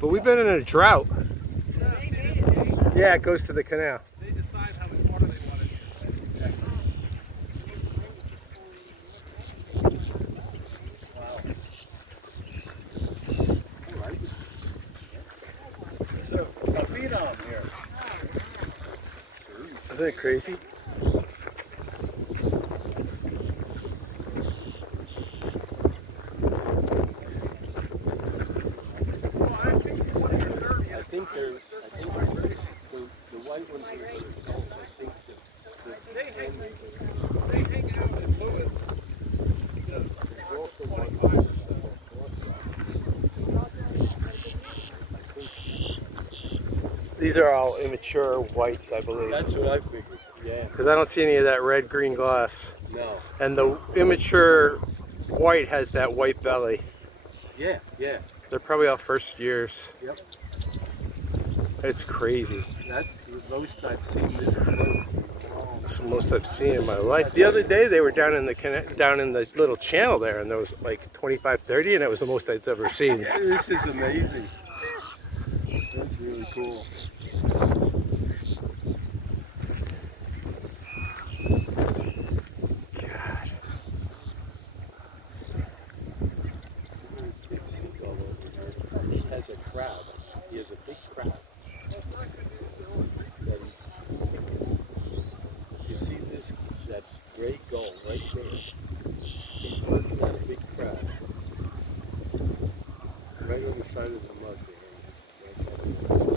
But we've been in a drought. Yeah, it goes to the canal. They decide how much water they want to use. Wow. All right. There's a phenom here. Isn't it crazy? I think the white ones are the adults. I think they hang out in Lewis. There's also one. These are all immature whites, I believe. That's what I figured. Yeah. Because I don't see any of that red-green glass. No. And the immature white has that white belly. Yeah. Yeah. They're probably all first years. Yep. It's crazy. That's the most I've seen this close. It's the most I've seen in my life. The other day they were down in the little channel there, and there was like 25, 30, and it was the most I'd ever seen. This is amazing. That's really cool. God. He has a crowd. He has a big crowd. You see that gray gull right there? He's working on a big crowd. Right on the side of the mud there. Right there.